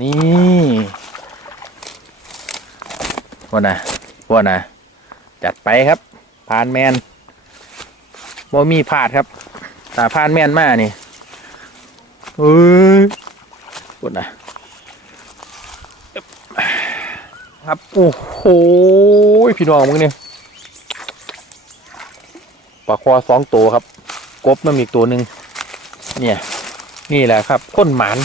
นี่ว่านะว่านะจัดไปครับพานแมนบ่มีพลาดครับแต่พานแมนมากนี่เฮ้ยว่านะครับโอ้โหพี่น้องมึงเนี่ยปลาคอสองตัวครับ กบมันมีอีกตัวหนึ่งเนี่ย นี่แหละครับค้นหมาน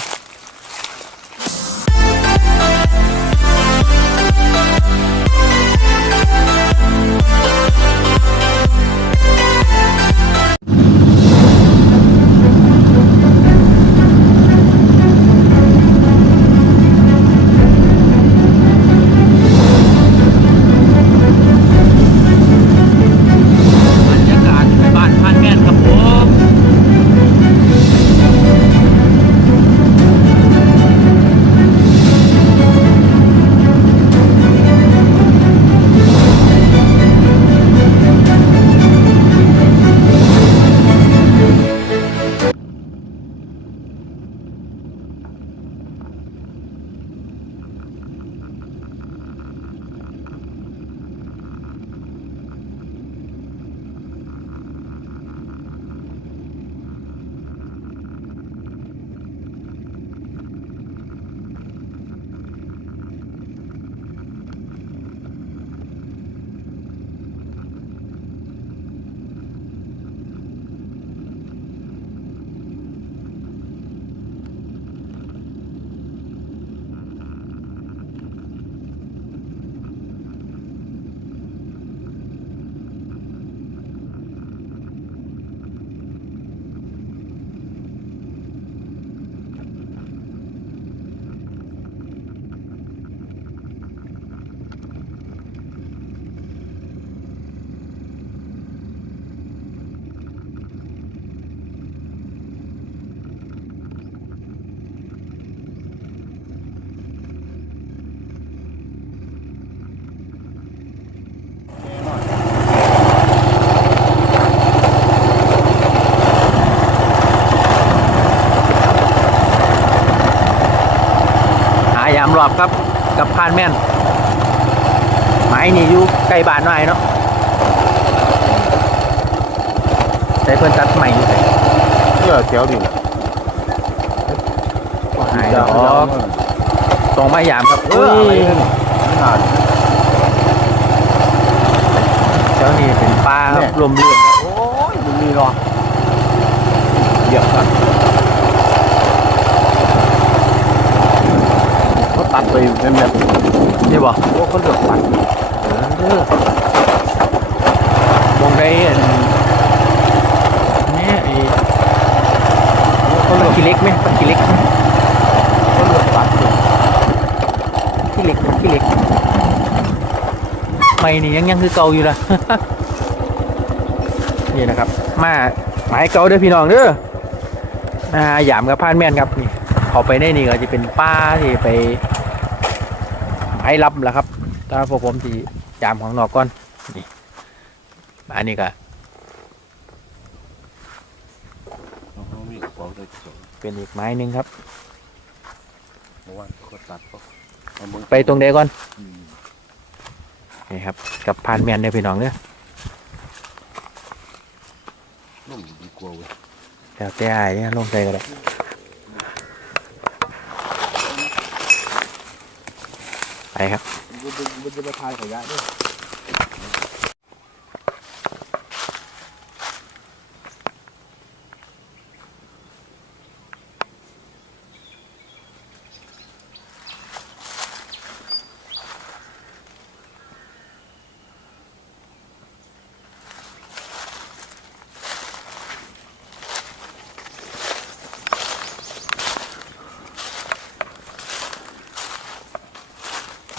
อบครับกับพานแม่นไม้นี่อยู่ใกล้บ้านหน่อยเนาะใช้เพื่อนตัดใหม่อยู่เลยเออแถวนี่แหละหายดอกตรงไม้ยามครับเอเอ้ออะไรยเนี่ยไม่นานเจ้านี่เป็นปลาครับเนี่ยรวมเรือนครับโอ้ยมันมีหรอเดี๋ยวกันเข ตัดไปแม่นนี่บอกๆโอ้เขาเลือกตัดมองได้นี่ไอ้เขาปเลือกขี้เล็กไหมขี้เล็กเขาเลือกตัดขี้เล็กขี้เล็กไม่นี่ยังยังคือเก่าอยู่ละนี่นะครับ มาหมายเก่าเด้อพี่น้องเด้ออ่าหยามกับพานแม่นครับนี่เขาไปได้นี่ก็จะเป็นป้าที่ไป หมายรับแหละครับถ้าพวกผมที่ยามของนอกก่อนนี่อันนี้ก็เขามีกระเป๋าได้สองเป็นอีกไม้หนึ่งครับเมื่อวานเขาตัดเขาเอามึงไปตรงเดก่อนอืมนี่ครับ กับพานแม่นเด้อพี่น้องเด้อนุ่มดีกว่าเว้ยแล้วแต่อายเนี่ยลงใจก็ได้ ไปครับมันจะมันจะมาทายขยะด้วย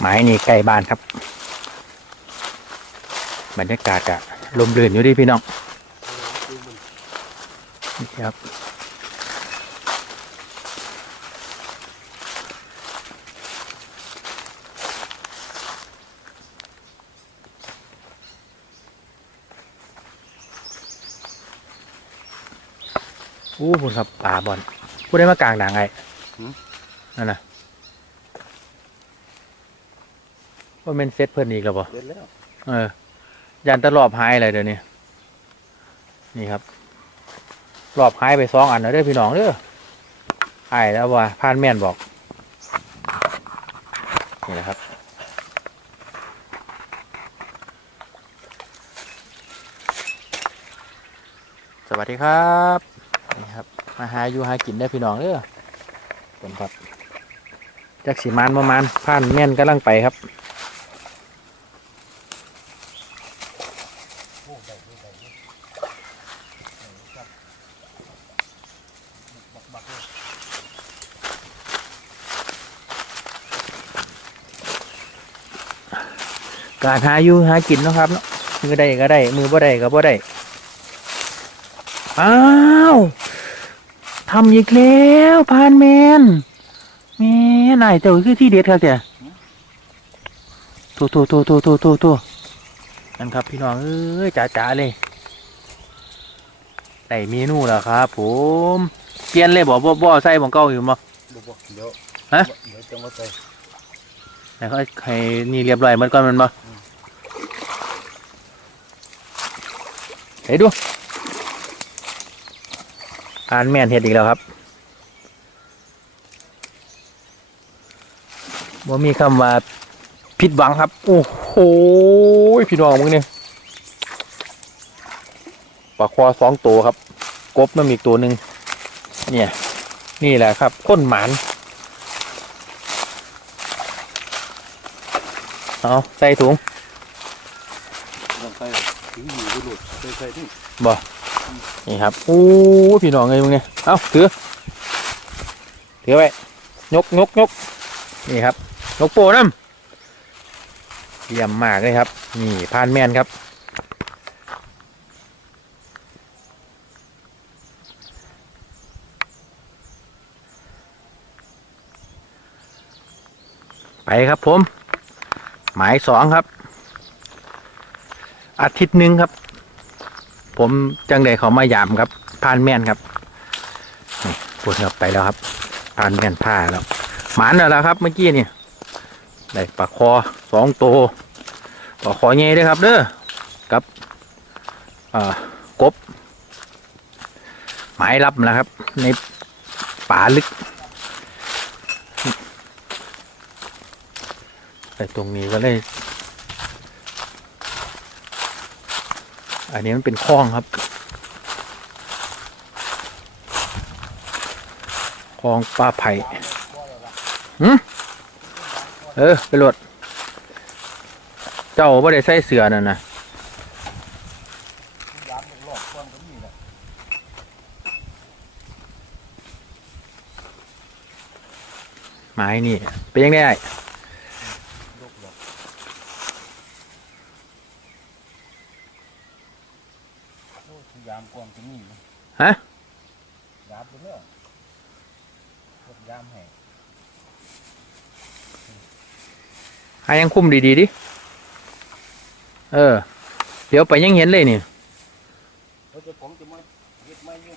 ไม้นี่ใกล้บ้านครับ บรรยากาศอะลมรื่นอยู่ดิพี่น้องนี่ครับ อู้คุณครับป่าบอลผู้ได้มากลางด่างไงนั่นน่ะ ว่าเป็นเซ็ตเพิ่นอีกแล้วบ่เสร็จแล้วเออยันแตรอบหายอะไรเดี๋ยวนี้นี่ครับรอบหายไปสองอันแล้วเด้อพี่น้องเด้อหายแล้วว่าพานแม่นบอกนี่แหละครับสวัสดีครับนี่ครับ มาหาอยู่หากินได้อพี่น้องเด้อผมครับจักสีมานประมาณพานแม่นกำลังไปครับ การหาอยู่หากินเนาะครับเนาะมือใดก็ได้ มือบ่ได้ก็บ่ได้อ้าวทำอีกแล้วพานแมนแม่นายเจ้าคือที่เด็ดครับแกโตโตโตโตโตโตโตนั่นครับพี่น้องเอ้ยจ๋าจ๋าๆเลยได้เมนูแล้วครับ ผม เปลี่ยนเลยบ่บ่บ่ใส่ของเก่าอยู่บ่บ่บ่เดี๋ยวฮะเดี๋ยวจะมาใส่ แต่เขาให้นี่เรียบร้อยเมือนก่อนมันบ่เฮ้ดูอ่านแม่นเห็ดอีกแล้วครับว่ามีคำว่าผิดหวังครับ โอ้โหพี่น้องมึงเนี่ยปลาคอสองตัวครับ กบมันมีอีกตัวหนึ่งเนี่ย นี่แหละครับ ก้นหมาน เอาใส่ถุงต้องใส่ถึงอยู่ก็หลุดใส่ใส่นี่นี่ครับโอ้พี่น้องไงมึงเนี่ยเอาถือถือไว้ยกยกยกนี่ครับยกโป้น้ำเยี่ยมมากเลยครับ นี่พานแมนครับไปครับผม หมายสองครับ อาทิตย์หนึ่งครับ ผมจังไดเขามายามครับพานแม่นครับนี่พูดครับไปแล้วครับพานแม่นผ้าแล้วหมานแล้วครับ เมื่อกี้นี่ได้ปลาคอสองตัวปลาคอใหญ่ด้วยครับ เด้อกับกบ หมายรับนะครับ ในป่าลึก แต่ตรงนี้ก็เลย อันนี้มันเป็นคลองครับคลองปลาไผ่หืมเออ ไปโหลด เจ้าไม่ได้ใส่เสือนั่นนะไม้นี่ เป็นยังไงไอ้ ยามกวางตรงนี้ ฮะ ยามไปแล้วพวกยามให้ ให้ ยังคุ้มดีๆดิ เออ เดี๋ยวไปยังเห็นเลยนี่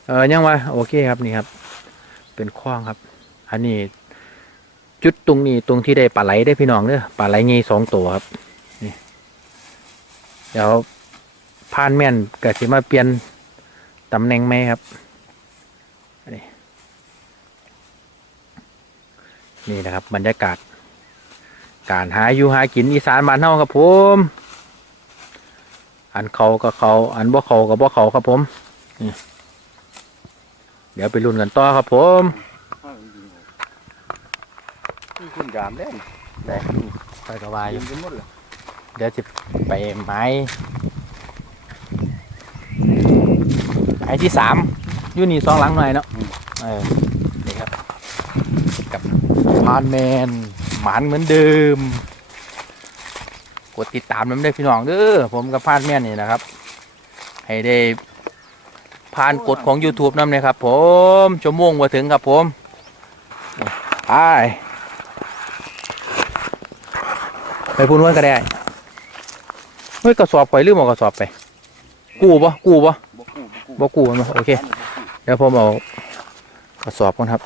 เออยังว่าโอเคครับนี่ครับ เป็นคลองครับ อันนี้ จุดตรงนี้ตรงที่ได้ปลาไหลได้พี่น้องเด้อปลาไหลงี้สองตัวครับนี่เดี๋ยวพานแม่นก็สิมาเปลี่ยนตำแหน่งไหมครับนี่นี่นะครับ บรรยากาศ การหาอยู่หากินอีสานบ้านเฮาครับผม อันเขาก็เขาอันบ่เขาก็บ่เขาครับผม เดี๋ยวไปลุ้นกันต่อครับผมข้าวจริงๆนี่คุณยามแล้วได้ไปกระวายเย็นกันหมดเลยเดี๋ยวจะไปไม้ไม้ที่สามอยูนี่สองหลังหน่อยเนาะเออนี่ครับ กับพานแมน หมานเหมือนเดิม กดติดตามน้ำได้อพี่น้องเด้อผมกับพานแมนนี่นะครับ ให้ได้ผ่านกฎของ YouTube น้ำเลยครับ ผมชั่วโมงมาถึงครับผมนี่ไปไปพูดว่าก็ได้เฮ้ยกระสอบไปลืมเอากระสอบไป กู้ปะกู้ปะบ่กู้บ่กู้บ่กู้มันบ่โอเค เดี๋ยวผมเอากระสอบก่อนครับ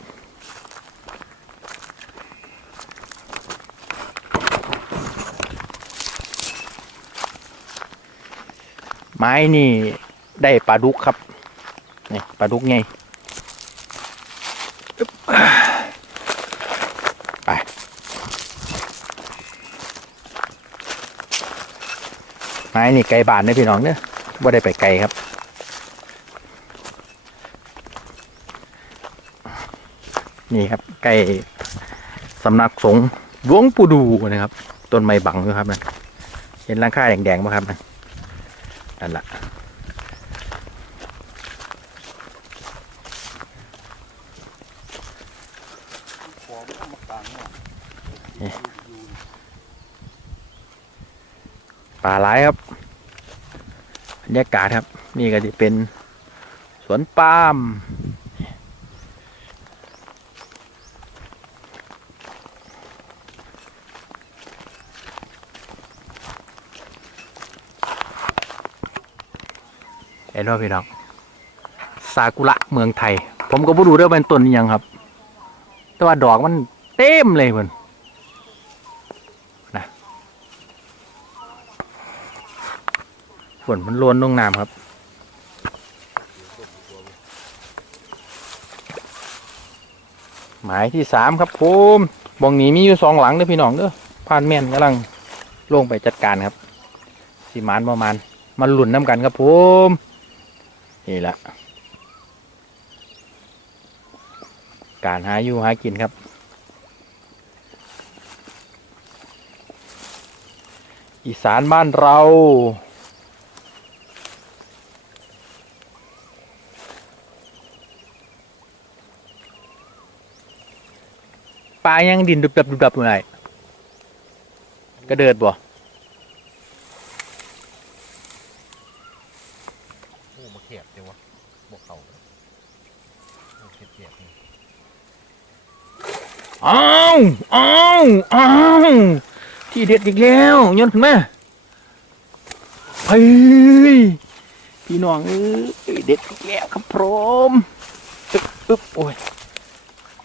ไม้นี่ได้ปลาดุกครับนี่ปลาดุกไงไปไม้นี่ไกลบานเด้อพี่น้องเนอะว่าได้ไปไกลครับนี่ครับไก่สำนักสงฆ์หลวงปู่ดูนะครับ ต้นไม้บังอยู่ครับนะเห็นร่างค่าแดงๆไหมครับนะ นั่นแหละป่าหลายครับบรรยากาศครับ นี่ก็จะเป็นสวนปาล์ม นว่าพี่น้องซากุระเมืองไทย ผมก็บ่รู้เด้อเป็นต้นยังครับ แต่ว่าดอกมันเต็มเลยเพิ่นนะฝนมันล้วนลงน้ำครับหมายที่สามครับผมบองนี้มีอยู่สองหลังเด้อพี่น้องเด้อพานแม่นกำลังลงไปจัดการครับสีมานประมาณมันหลุนน้ำกันครับผม นี่แหละ การหาอยู่หากินครับ อีสานบ้านเราปลายังดินดุบดับดุบดับอยู่ไหนกระเดิดบ่ โอ้มาเขียบเดี๋ยววะบวกเขาโอ้เขียบเขียบนี่ อ้าวอ้าวอ้าที่เด็ดอีกแล้วย้อนขึ้นมาเฮ้ยพี่น้องเอ้ยเด็ดอีกแล้วครับพร้อมอึ๊บอึ๊บโอ้ย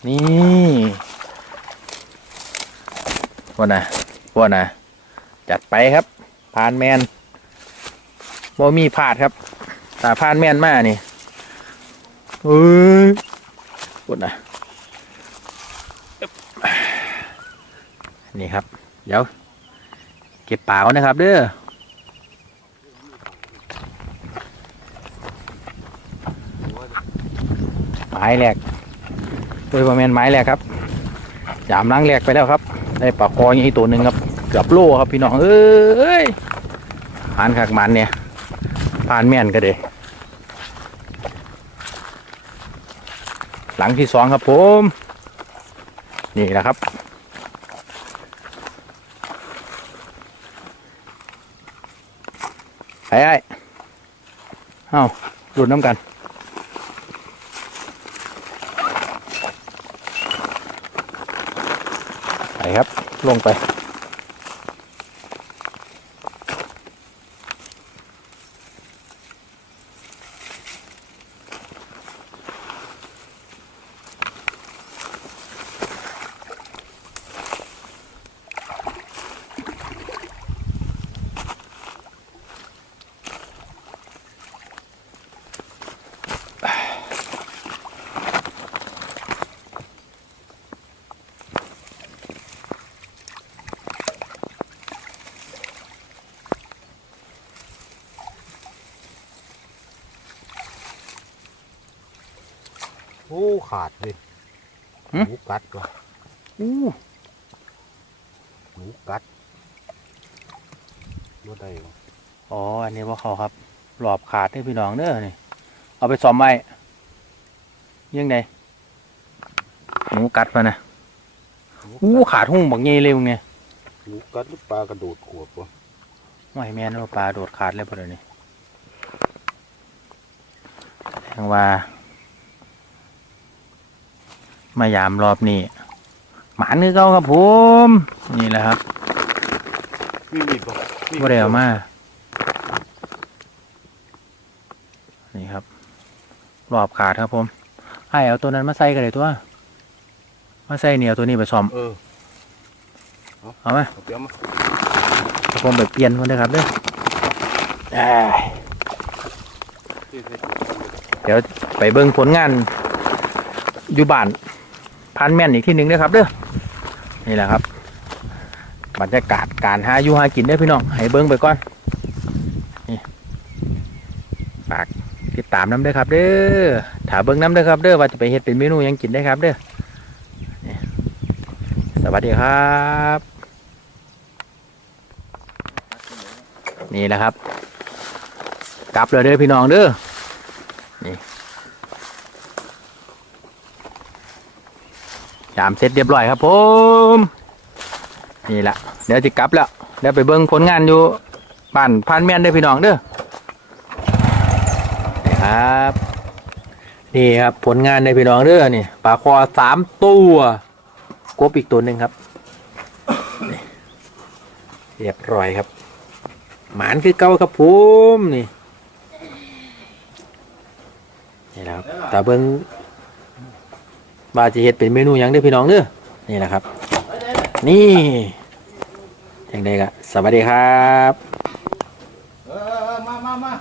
นี่ว่านะว่านะจัดไปครับพานแมนบ่มีพลาดครับแต่พานแมนมากนี่เฮ้ยว่านะ นี่ครับ เดี๋ยว เก็บป่าก่อนนะครับ เด้อไม้แหลกโดยประมาณไม้แหลกครับยามล้างแหลกไปแล้วครับ ได้ปลาคออย่างนี้ตัวหนึ่งครับ เกือบโลครับพี่น้องเอ้ยผ่านขากมันเนี่ยผ่านแม่นก็เด้หลังที่สองครับผม นี่แหละครับ ไปไอ้เอ้าดูดน้ำกัน ไปครับ ลงไป อ้ขาดเลยหึหนูกัดว่ะอู้หนูกัดบ่ได้วะอ๋อ อันนี้ว่าเขาครับ หลอบขาดให้พี่น้องเด้อนี่ เอาไปซ้อมไว้ยังไงหนูกัดมานะหนูอู้ขาดหุ่งบักเงี้ยเลยมึงเนี่ยหนูกัดหรือปลากระโดดขวบวะไม่แม่นว่าปลาโดดขาดเลยพอเดี๋ยวนี้แสดงว่า มายามรอบนี้หมาเนื้อเก่าครับผม นี่แหละครับมีมีดบ่มีดบ่ได้เอามา นี่ครับ รอบขาดครับผมให้เอาตัวนั้นมาใส่กันเลยตัว มาใส่เหนียวตัวนี้ไปซ้อม เออ เอาไหมเอาเปียมาผมไปเปลี่ยนคนเด้อครับเด้อได้เดี๋ยวไปเบิ่งผลงานอยู่บ้าน พันแม่นอีกที่หนึ่งเด้อครับเด้อนี่แหละครับ บรรยากาศการหาอยู่หากินเด้อพี่น้องให้เบิ่งไปก่อนนี่ฝากติดตามน้ำด้อครับ เด้อถาเบิ่งน้ำด้อครับเด้อว่าจะไปเฮ็ดเป็นเมนูยังกินได้ครับเด้อสวัสดีครับนี่แหละครับ กลับเลยเด้อพี่น้องเด้อนี่ ยามเสร็จเรียบร้อยครับผมนี่แหละเดี๋ยวจะกลับแล้วเดี๋ยวไปเบิ่งผลงานอยู่บ้านพานแม่นเด้พี่น้องเด้อครับ นี่ครับผลงานในพี่น้องเด้อนี่ปลาคอสามตัวกบอีกตัวหนึ่งครับเรียบร้อยครับ หมานคือเก่าครับผมนี่นี่แหละครับตาเบิ้ง บาจะเฮ็ดเป็นเมนูหยังเด้อพี่น้องเด้อนี่นะครับ นี่ยังไดกะสวัสดีครับ เออมามามา